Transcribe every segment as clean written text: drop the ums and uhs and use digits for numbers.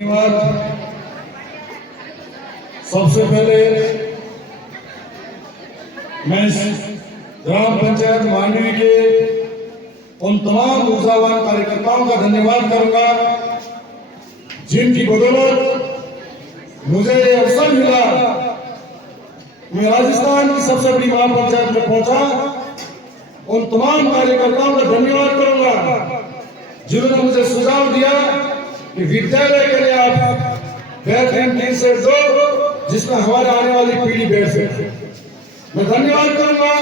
धन्यवाद। सबसे पहले मैं ग्राम पंचायत मांडवी के उन तमाम ऊर्जावान कार्यकर्ताओं का धन्यवाद करूंगा जिनकी बदौलत मुझे ये अवसर मिला। मैं राजस्थान की सबसे बड़ी ग्राम पंचायत में पहुंचा। उन तमाम कार्यकर्ताओं का धन्यवाद करूंगा जिन्होंने मुझे सुझाव दिया कि विद्यालय के लिए आप बेहतरीन टीम सेट दो जिसमें हमारे आने वाली पीढ़ी बैठ सके। मैं धन्यवाद करूंगा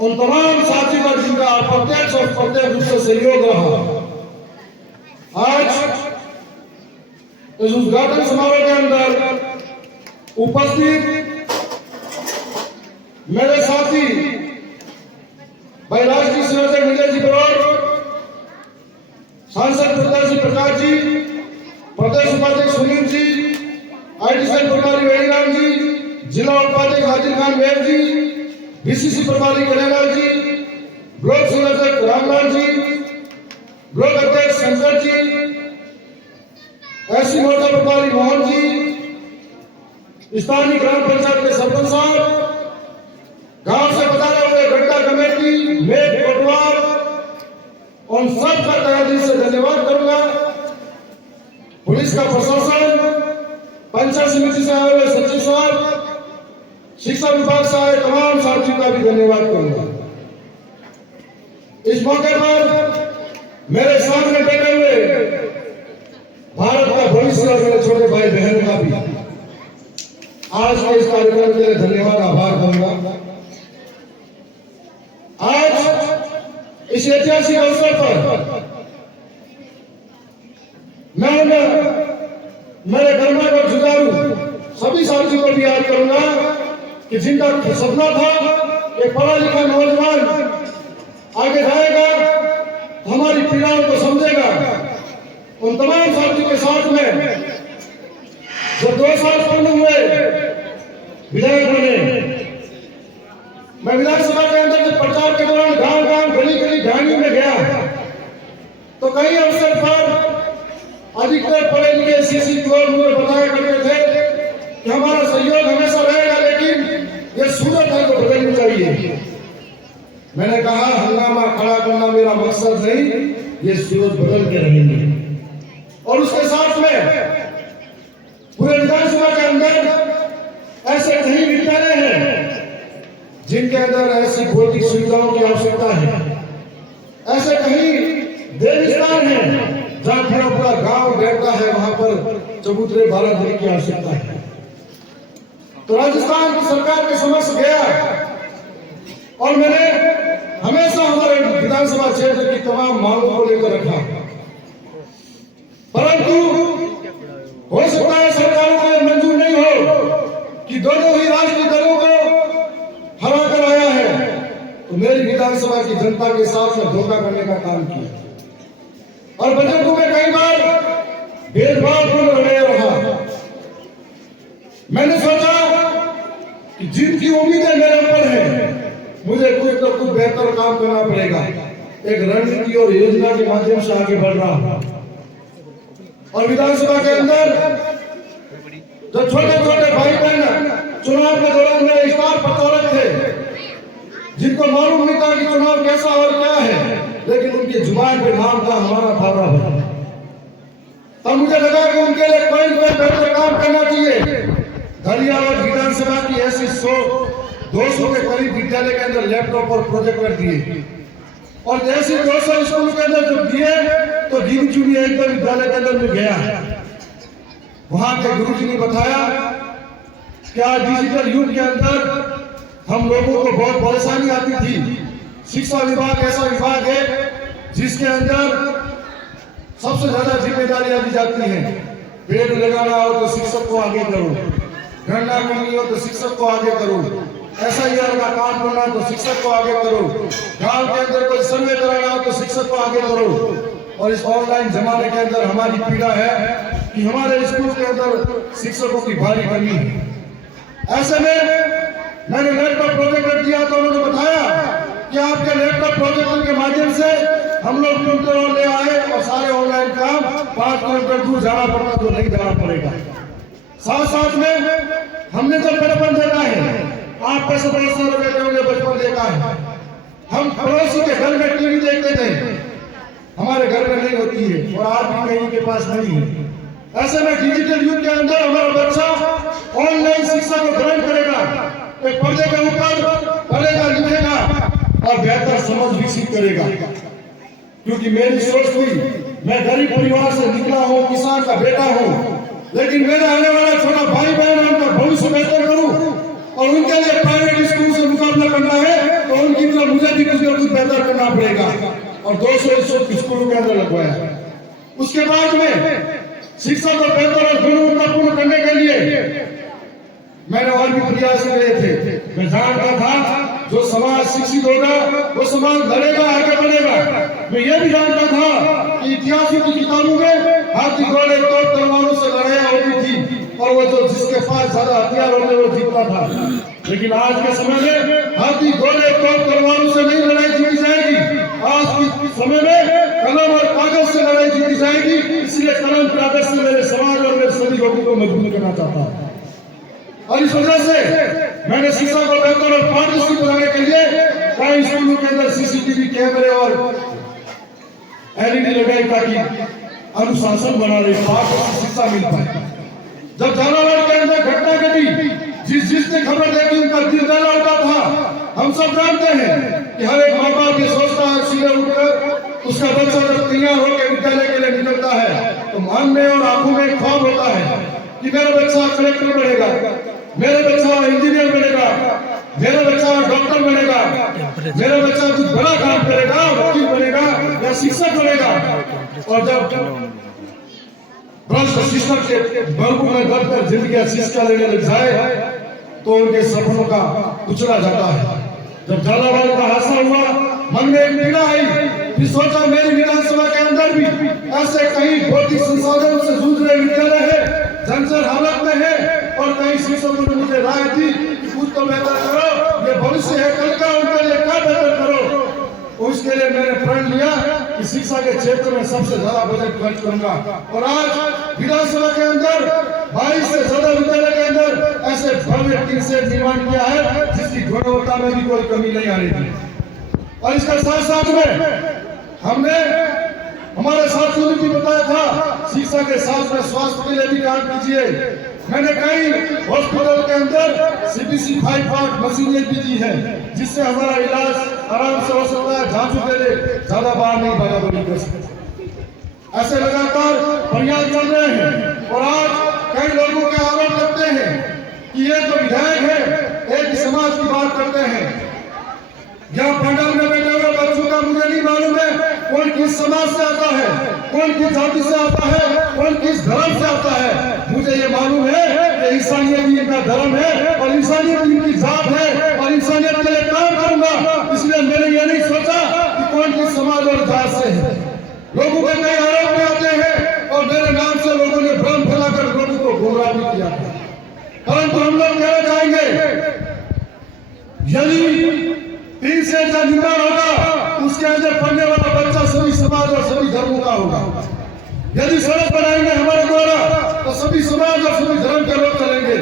उन तमाम साथियों का जिनका अप्रत्यक्ष और प्रत्यक्ष रूप से सहयोग रहा। आज इस उद्घाटन समारोह के अंदर उपस्थित मेरे साथी भाई राष्ट्रीय संयोजक विजय जी बरौर, सांसद प्रत्याशी प्रकाश जी, प्रदेश उपाध्यक्ष सुनील जी, आईटी सेल प्रभारी वेणीराम जी, जिला उपाध्यक्ष हाजिर खान वेब जी, बीसीसी प्रभारी कन्हैयालाल जी, ब्लॉक संयोजक रामलाल जी, ब्लॉक अध्यक्ष शंकर जी, एससी मोर्चा प्रभारी मोहन जी, स्थानीय ग्राम पंचायत के सरपंच साहब, गांव से पधारे हुए गड्ढा कमेटी, मेघ कोटवार, उन सब का तहे दिल से धन्यवाद करूंगा। पुलिस का प्रशासन, पंचायत समिति से आए हुए सचिव साहब, शिक्षा विभाग से आए तमाम साथियों का भी धन्यवाद करूंगा। इस मौके पर मेरे सामने बैठे हुए भारत का भविष्य और मेरे छोटे भाई बहनों का भी आज के इस कार्यक्रम के लिए धन्यवाद आभार करूंगा। आज इस ऐतिहासिक अवसर पर मैं मेरे धर्म को जुझारू सभी साथियों को भी याद करूंगा कि जिनका सपना था कि पढ़ा लिखा नौजवान आगे जाएगा, हमारी पीड़ाओं को समझेगा। उन तमाम साथियों के साथ में जो 2 साल पूर्ण हुए विधायक बने, मैं विधानसभा के अंदर जब प्रचार के दौरान गांव गांव गली गली ढाणी में गया तो कई अवसर पर अधिकतर पढ़े लिखे सीसी लोग मुझे बताया करते थे कि हमारा सहयोग हमेशा रहेगा, लेकिन ये सूरत है तो बदलनी चाहिए। मैंने कहा हंगामा खड़ा करना मेरा मकसद नहीं, ये सूरत बदल के रहेंगे। और उसके साथ में पूरे विधानसभा के अंदर ऐसे कई विद्यालय हैं जिनके अंदर ऐसी भौतिक सुविधाओं की आवश्यकता है, ऐसे कहीं देव स्थान हैं जहां पूरा पूरा गांव बैठता है, वहां पर चबूतरे 12 दिन की आवश्यकता है। तो राजस्थान की सरकार के समक्ष गया और मैंने हमेशा हमारे विधानसभा क्षेत्र की तमाम मांगों को लेकर रखा, परंतु हो सकता है सरकारों को मंजूर नहीं हो कि दोनों ही राजनीतिक दलों को हरा कर आया है, तो मेरी विधानसभा की जनता के साथ में धोखा करने का काम किया और बजटों में कई बार भेदभावपूर्ण रवैया रहा। मैंने सोचा कि जिनकी उम्मीदें मेरे ऊपर है, मुझे कुछ तो कुछ बेहतर काम करना पड़ेगा। एक रणनीति और योजना के माध्यम से आगे बढ़ रहा हूं और विधानसभा के अंदर जो छोटे छोटे भाई बहन चुनाव के दौरान मेरे स्टार प्रचारक थे, जिनको मालूम नहीं था कि चुनाव कैसा और क्या है, लेकिन उनकी जुबान पे नाम था हमारा भावरा भरा। तब मुझे लगा कि उनके लिए कोई बेहतर काम करना चाहिए। धलियावाद विधानसभा की ऐसी 100-200 के करीब विद्यालय के अंदर लैपटॉप और प्रोजेक्टर दिए और जैसे 200 स्कूल के अंदर जब दिए तो गिन चुनी एकदम विद्यालय के अंदर में गया। वहां के गुरुजी ने बताया कि आज डिजिटल युग के अंदर हम लोगों को बहुत परेशानी आती थी। शिक्षा विभाग ऐसा विभाग है जिसके अंदर सबसे ज्यादा जिम्मेदारियां दी जाती हैं। पेड़ लगाना हो तो शिक्षक को आगे करो, गणना करनी हो तो शिक्षक को आगे करो, SIR का काम करना तो शिक्षक को आगे करो, गांव के अंदर कोई सर्वे कराना हो तो शिक्षक को आगे करो। और इस ऑनलाइन जमाने के अंदर हमारी पीड़ा है कि हमारे स्कूल के अंदर शिक्षकों की भारी कमी है। ऐसे में मैंने लैपटॉप प्रोजेक्टर दिया तो उन्होंने बताया कि आपके लैपटॉप प्रोजेक्टर के माध्यम से हम लोग प्रिंटर ले आए और सारे ऑनलाइन काम 5 किलोमीटर दूर जाना पड़ता तो नहीं जाना पड़ेगा। साथ साथ में हमने तो बचपन देखा है, आप पैसे बड़े सारे बेटे होंगे, बचपन देखा है। हम पड़ोसी के घर में टीवी देखते थे, हमारे घर में नहीं होती है और आप भी कहीं के पास नहीं है। ऐसे में डिजिटल युग के अंदर हमारा बच्चा ऑनलाइन शिक्षा को ग्रहण करेगा, एक पर्दे के ऊपर पढ़ेगा लिखेगा और बेहतर समझ विकसित करेगा। क्योंकि मेरी सोच थी, मैं गरीब परिवार से निकला हूँ, किसान का बेटा हूँ, लेकिन मेरा आने वाला छोटा भाई बहन उनका भविष्य बेहतर करूँ और उनके लिए प्राइवेट स्कूल से मुकाबला करना है तो उनकी तरह मुझे भी कुछ न कुछ बेहतर करना पड़ेगा और 200 स्कूलों के अंदर लगवाया। उसके बाद में शिक्षा को बेहतर और गुणवत्तापूर्ण करने के लिए मैंने और भी प्रयास किए थे। मैं जानता था जो समाज शिक्षित होगा वो समाज लड़ेगा, आगे बढ़ेगा। मैं ये भी जानता था कि इतिहास की किताबों में हाथी घोड़े तोप तलवारों से लड़ाइयां होती थी और वो जो जिसके पास ज्यादा हथियार होते वो जीतता था। लेकिन आज के समय में हाथी घोड़े तोप तलवारों से नहीं लड़ाई जीती जाएगी, आज के समय में कलम और कागज से लड़ाई जीती जाएगी। इसलिए कलम कागज से मेरे समाज और मेरे सभी लोगों को मजबूत करना चाहता हूँ और इस वजह से मैंने शिक्षा को बेहतर और पारदर्शी बनाने के लिए कई स्कूलों के अंदर सीसीटीवी कैमरे और एलईडी लगाई ताकि अनुशासन बना रहे, पारदर्शी शिक्षा मिल पाए। जब झालावाड़ के अंदर घटना घटी, जिसने खबर देखी उनका दिल दहला उठा था। हम सब जानते हैं कि हर एक माँ बाप ये सोचता है सुबह उठकर उसका बच्चा जब तैयार होकर विद्यालय के लिए निकलता है तो मन में और आंखों में एक ख्वाब होता है कि मेरा बच्चा कलेक्टर बनेगा, मेरा बच्चा इंजीनियर बनेगा, मेरा बच्चा डॉक्टर बनेगा, मेरा बच्चा कुछ बड़ा काम करेगा, वकील बनेगा या शिक्षक बनेगा। और जब भ्रष्ट शिक्षक के बलबू में दबकर जिंदगी शिक्षा लेने लग जाए तो उनके सपनों का कुचला जाता है। जब झालावाड़ का हादसा हुआ मन में एक पीड़ा आई, फिर सोचा मेरी विधानसभा के अंदर भी ऐसे कई भौतिक संसाधनों से जूझ रहे विद्यालय है, जर्जर हालत में है और कई शिक्षकों ने मुझे राय दी कि कुछ तो बेहतर करो, ये भविष्य है कल का, उनके लिए क्या बेहतर करो। उसके लिए मैंने प्रण लिया कि शिक्षा के क्षेत्र में सबसे ज्यादा बजट खर्च करूंगा और आज विधानसभा के अंदर 22 से ज्यादा विद्यालय के अंदर ऐसे भव्य टीम से निर्माण किया है जिसकी गुणवत्ता में भी कोई कमी नहीं आ रही थी। और इसके साथ साथ में हमने हमारे साथियों ने भी बताया था शिक्षा के साथ में स्वास्थ्य के लिए भी काम कीजिए। मैंने कई हॉस्पिटल के अंदर CPC 5 पार्ट मशीनें भी दी है जिससे हमारा इलाज आराम से हो सकता है, जांचों के लिए ज्यादा बार नहीं भागा दौड़ी कर सकते। ऐसे लगातार प्रयास चल रहे हैं और आज कई लोगों के आरोप लगते हैं कि ये जो विधायक है एक समाज की बात करते हैं। यहाँ पंडाल में बैठे हुए बच्चों का मुझे नहीं मालूम है कौन किस समाज से आता है, कौन किस जाति से आता है, कौन किस धर्म से आता है। मुझे ये मालूम है कि इंसानियत ही इनका धर्म है और इंसानियत इनकी जात है और इंसानियत के लिए काम करूंगा। इसलिए मैंने ये नहीं सोचा कि कौन किस समाज और जात से है। लोगों के कई आरोप आते हैं और मेरे नाम से लोगों ने भ्रम फैलाकर लोगों को गुमराह भी किया, परंतु हम लोग कहना चाहेंगे यदि 3 से जो निर्माण होगा उसके अंदर पढ़ने वाला बच्चा सभी समाज और सभी धर्मों का होगा। यदि सड़क बनाएंगे हमारे द्वारा तो सभी समाज और सभी धर्म के लोग चलेंगे।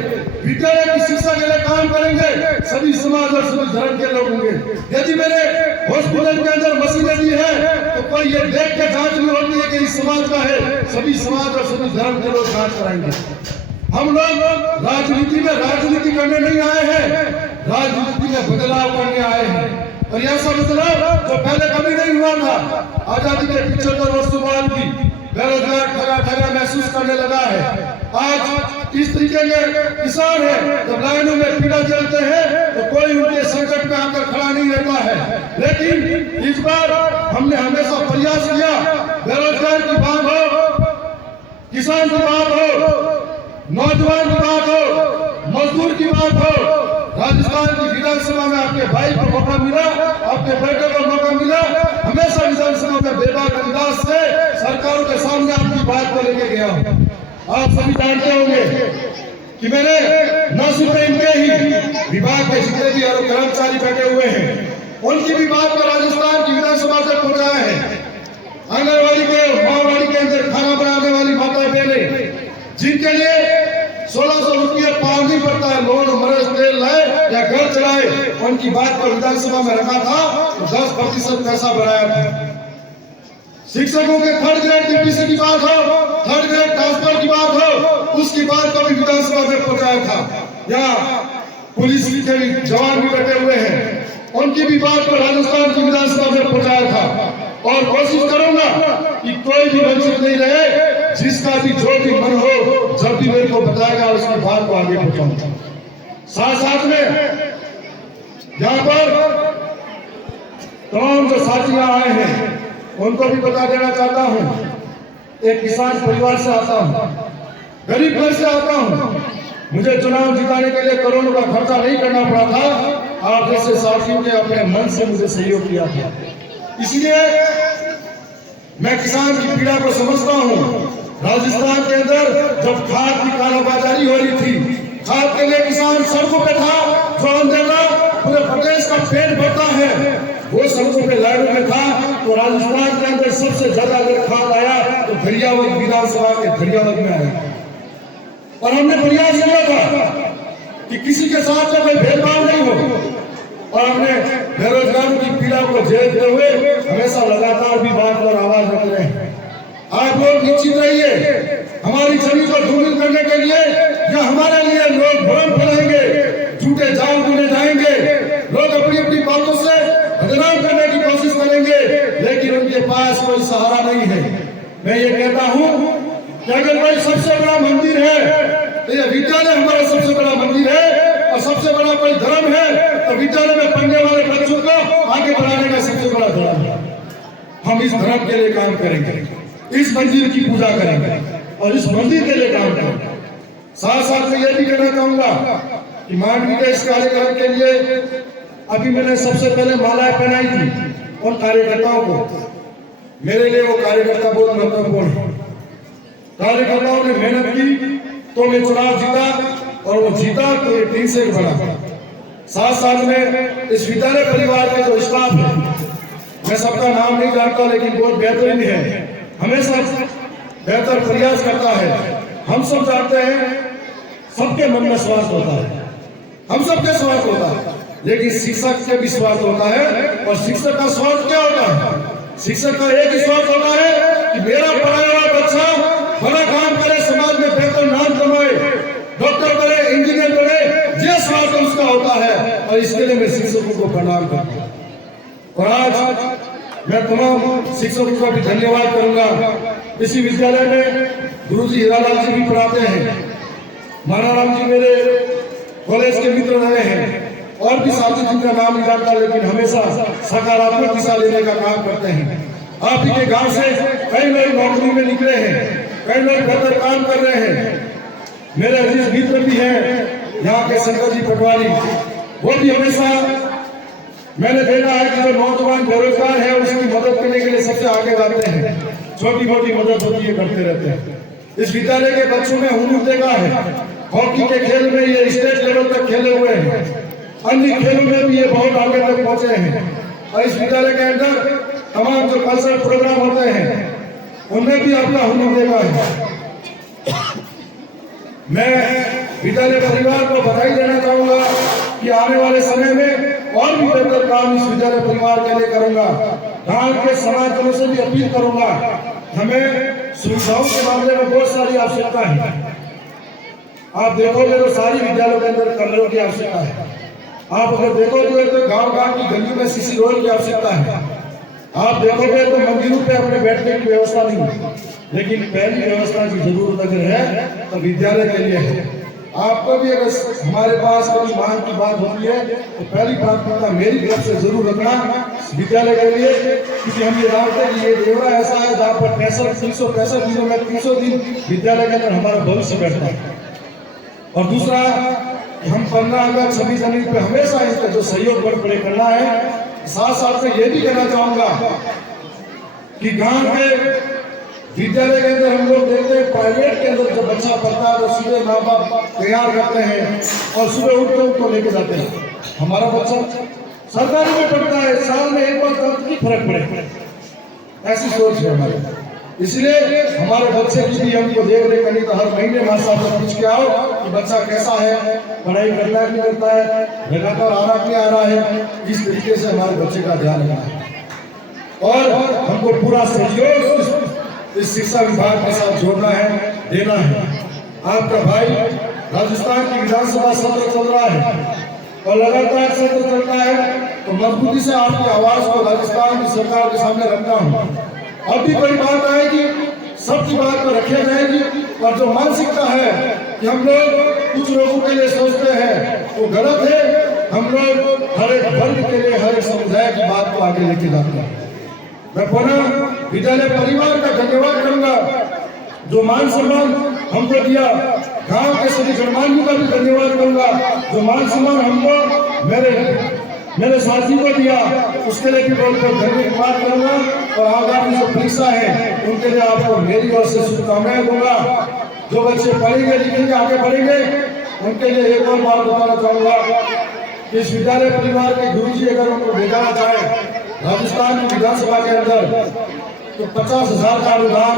विद्यालय की शिक्षा के लिए काम करेंगे सभी समाज और सभी धर्म के लोग होंगे। यदि मैंने हॉस्पिटल के अंदर मशीनें दी है तो कोई ये देख के जांच नहीं होती है कि इस समाज का है, सभी समाज और सभी धर्म के लोग जांच कराएंगे। हम लोग राजनीति में राजनीति करने नहीं आए हैं, राजनीति में बदलाव करने आए हैं और ऐसा बदलाव जो पहले कभी नहीं हुआ था। आजादी के 75 वर्ष बाद भी बेरोजगार ठगा ठगा महसूस करने लगा है। आज इस तरीके के किसान है जब लाइनों में पीड़ा चलते हैं तो कोई उनके संकट में आकर खड़ा नहीं रहता है। लेकिन इस बार हमने हमेशा प्रयास किया, बेरोजगार की बात हो, किसान की बात हो, नौजवान की बात हो, मजदूर की बात हो, राजस्थान की विधानसभा में आपके भाई को मौका मिला, आपके बेटे को मौका मिला। हमेशा विधानसभा में बेबाक अंदाज से सरकारों के सामने आपकी बात को लेके गया हूँ। आप सभी जानते होंगे कि मैंने न सिर्फ इनके ही विभाग के जितने भी कर्मचारी बैठे हुए हैं उनकी भी बात को राजस्थान की विधानसभा तक पहुंचाया है। आंगनवाड़ी के माँवाड़ी के अंदर खाना बनाने वाली माता बहने जिनके लिए 1600 रुपये पार नहीं पड़ता है, लोन मरज तेल लाए या घर चलाए, उनकी बात को विधानसभा में रखा था तो 10% पैसा बढ़ाया था। शिक्षकों के थर्ड ग्रेड टीपीसी की बात हो, थर्ड ग्रेड ट्रांसफर की बात हो, उसकी बात को भी विधानसभा में पहुंचाया था। यहाँ पुलिस के भी जवान भी बैठे हुए हैं, उनकी भी बात को राजस्थान की विधानसभा में पहुंचाया था। और कोशिश करूंगा कि कोई भी वंचित नहीं रहे, जिसका भी जो भी मन हो जब भी मेरे को बताएगा उसकी बात को आगे पहुंचाऊंगा। साथ साथ में यहाँ पर तमाम जो साथी आए हैं उनको भी बता देना चाहता हूँ, एक किसान परिवार से आता हूँ, गरीब घर से आता हूँ, मुझे चुनाव जिताने के लिए करोड़ों का खर्चा नहीं करना पड़ा था। आप जैसे साथियों ने अपने मन से मुझे सहयोग किया था, इसलिए मैं किसान की पीड़ा को समझता हूँ। राजस्थान के अंदर जब खाद की कालाबाजारी हो रही थी, खाद के लिए किसान सड़कों पे था, जो अंदर पूरे प्रदेश का पेट भरता है वो सड़कों पे लाइनों में था। तो राजस्थान के अंदर सबसे ज्यादा अगर खाद आया तो धरियावद विधानसभा के धरियावद में आया। और हमने प्रयास किया था कि किसी के साथ में कोई भेदभाव नहीं हो, और हमने बेरोजगारों की पीड़ा को झेलते हुए हमेशा लगातार भी बात पर आवाज रख रहे हैं। आप लोग निश्चित रहिए, हमारी छवि को धूमिल करने के लिए या हमारे लिए लोग भ्रम फैलाएंगे, झूठे जाल बुने जाएंगे, लोग अपनी अपनी बातों से बदनाम करने की कोशिश करेंगे, लेकिन उनके पास कोई सहारा नहीं है। मैं ये कहता हूँ कि अगर कोई सबसे बड़ा मंदिर है तो ये विद्यालय हमारा सबसे बड़ा मंदिर है, और सबसे बड़ा कोई धर्म है तो विद्यालय में पढ़ने वाले बच्चों को आगे बढ़ाने का सबसे बड़ा धर्म है। हम इस धर्म के लिए काम करेंगे, इस मंदिर की पूजा करेंगे और इस मंदिर के लिए काम करेंगे। साथ साथ में यह भी कहना चाहूंगा कि मानवीय के इस कार्यक्रम के लिए अभी मैंने सबसे पहले मालाएं पहनाई थी उन कार्यकर्ताओं को। मेरे लिए वो कार्यकर्ता बहुत महत्वपूर्ण है। कार्यकर्ताओं ने मेहनत की तो मैं चुनाव जीता, और वो जीता तो ये 3 से बढ़ा। साथ साथ में इस विद्यालय परिवार का जो स्टाफ है, मैं सबका नाम नहीं जानता लेकिन बहुत बेहतरीन है, हमेशा बेहतर प्रयास करता है। हम सब जानते हैं सबके मन में स्वार्थ होता है, हम सबके स्वार्थ होता है, लेकिन शिक्षक के भी स्वार्थ होता है। और शिक्षक का स्वार्थ क्या होता है? शिक्षक का एक ही स्वार्थ होता है कि मेरा पढ़ाया हुआ बच्चा बड़ा काम करे, समाज में बेहतर नाम कमाए, डॉक्टर बने, इंजीनियर बने, ये स्वार्थ उसका होता है। और इसके लिए मैं शिक्षकों को प्रणाम करता हूँ। और आज मैं तमाम शिक्षकों का भी धन्यवाद करूंगा। इसी विद्यालय में गुरुजी हीरालाल जी भी पढ़ाते हैं, मानाराम जी मेरे कॉलेज के मित्र रहे हैं, और भी साथी जिनका नाम नहीं जानता लेकिन हमेशा सकारात्मक दिशा लेने का काम करते हैं। आप ही के गांव से कई लोग नौकरी में निकले हैं, कई लोग बेहतर काम कर रहे हैं। मेरे अजीज मित्र भी हैं यहाँ के शंकर जी पटवारी, वो भी हमेशा मैंने देखा है कि जो नौजवान बेरोजगार है उसकी मदद करने के लिए सबसे आगे आते हैं, छोटी मोटी मदद होती है करते रहते हैं। इस विद्यालय के बच्चों में हुनर देखा है, हॉकी के खेल में ये स्टेट लेवल तक खेले हुए हैं, अन्य खेलों में भी ये बहुत आगे तक पहुंचे हैं। और इस विद्यालय के अंदर तमाम जो कल्चरल प्रोग्राम होते हैं उनमें भी अपना हुनर देखा है। मैं विद्यालय परिवार को बधाई देना चाहूंगा कि आने वाले समय में और भी बेहतर काम इस विद्यालय परिवार के लिए करूंगा। गांव के समाजजनों से भी अपील करूंगा, हमें सुविधाओं के मामले में बहुत सारी आवश्यकता है। आप देखोगे तो सारी विद्यालयों के अंदर कमरों की आवश्यकता है। आप अगर देखोगे तो गांव-गांव की गलियों में सीसी रोड की आवश्यकता है। आप देखोगे तो मंदिरों पे अपने बैठने की व्यवस्था नहीं है, लेकिन पहली व्यवस्था की जरूरत अगर है तो विद्यालय के लिए है। आपको भी अगर हमारे पास कोई मांग की बात होती है तो पहली प्राथमिकता मेरी तरफ से जरूर रखना विद्यालय के लिए, क्योंकि हम ये जानते हैं कि ये देवरा ऐसा है जहाँ पर 365 दिनों में 300 दिन विद्यालय के अंदर हमारा भविष्य बैठता है। और दूसरा, हम 15 अगस्त 26 जनवरी पे हमेशा इसका जो सहयोग बड़े करना है। साथ साथ में ये भी कहना चाहूंगा कि गांव के विद्यालय के अंदर हम लोग देखते हैं प्राइवेट के अंदर जब बच्चा पढ़ता है तो सुबह माँ बाप तैयार करते हैं और सुबह उठते उनको लेके जाते हैं। हमारा बच्चा सरकारी में पढ़ता है, साल में एक बार की फर्क पड़े, ऐसी सोच है हमारी। इसलिए हमारे बच्चे की भी हमको देख रेख करनी, तो हर महीने मास्टर साहब से पूछ के आओ कि बच्चा कैसा है, पढ़ाई करता है कि नहीं करता है, लगातार आ रहा कि नहीं आ रहा है। इस तरीके से हमारे बच्चे का ध्यान रखना है और हमको पूरा सहयोग इस शिक्षा विभाग के साथ जोड़ना है, देना है। आपका भाई राजस्थान की विधानसभा सत्र चल रहा है और लगातार सत्र चलता है, तो मजबूती से आपकी आवाज को राजस्थान की सरकार के सामने रखता हूँ। अब भी कोई बात आएगी, सबकी बात को रखी जाएगी, और जो मानसिकता है कि हम लोग कुछ लोगों के लिए सोचते हैं वो गलत है। हम लोग हर एक वर्ग के लिए, हर एक समुदाय की बात को आगे लेके जाते हैं। मैं पुनः विद्यालय परिवार का धन्यवाद करूंगा जो मान सम्मान हमको दिया। गांव के सभी गणमान्यों का भी धन्यवाद करूंगा जो मान सम्मान हमको मेरे साथी को दिया, उसके लिए भी बहुत बहुत धन्यवाद करूंगा। और आगामी जो परीक्षा है उनके लिए आपको मेरी ओर से शुभकामनाएं दूंगा। जो बच्चे पढ़ेंगे लिखेंगे आगे बढ़ेंगे, उनके लिए एक और बात बताना चाहूंगा कि इस विद्यालय परिवार के गुरुजी अगर उनको भेजा जाए राजस्थान की विधानसभा के अंदर, तो 50,000 का अनुदान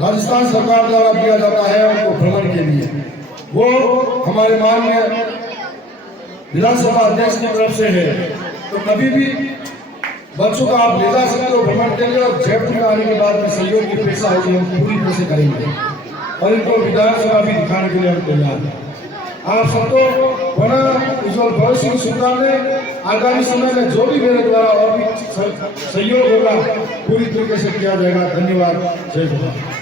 राजस्थान सरकार द्वारा दिया जाता है उनको भ्रमण के लिए। वो हमारे माननीय विधानसभा अध्यक्ष की तरफ से है, तो कभी भी बच्चों का आप ले जा सकते हो भ्रमण के लिए। और जयपुर में आने के बाद में सहयोग की अपेक्षा होगी, हम पूरी तरह से करेंगे और इनको विधानसभा भी दिखाने के लिए हम तैयार हैं। आप सबको पुनः उज्जवल भविष्य की शुभकामनाएं। आगामी समय में जो भी मेरे द्वारा और भी सहयोग होगा पूरी तरीके से किया जाएगा। धन्यवाद। जय हिंद।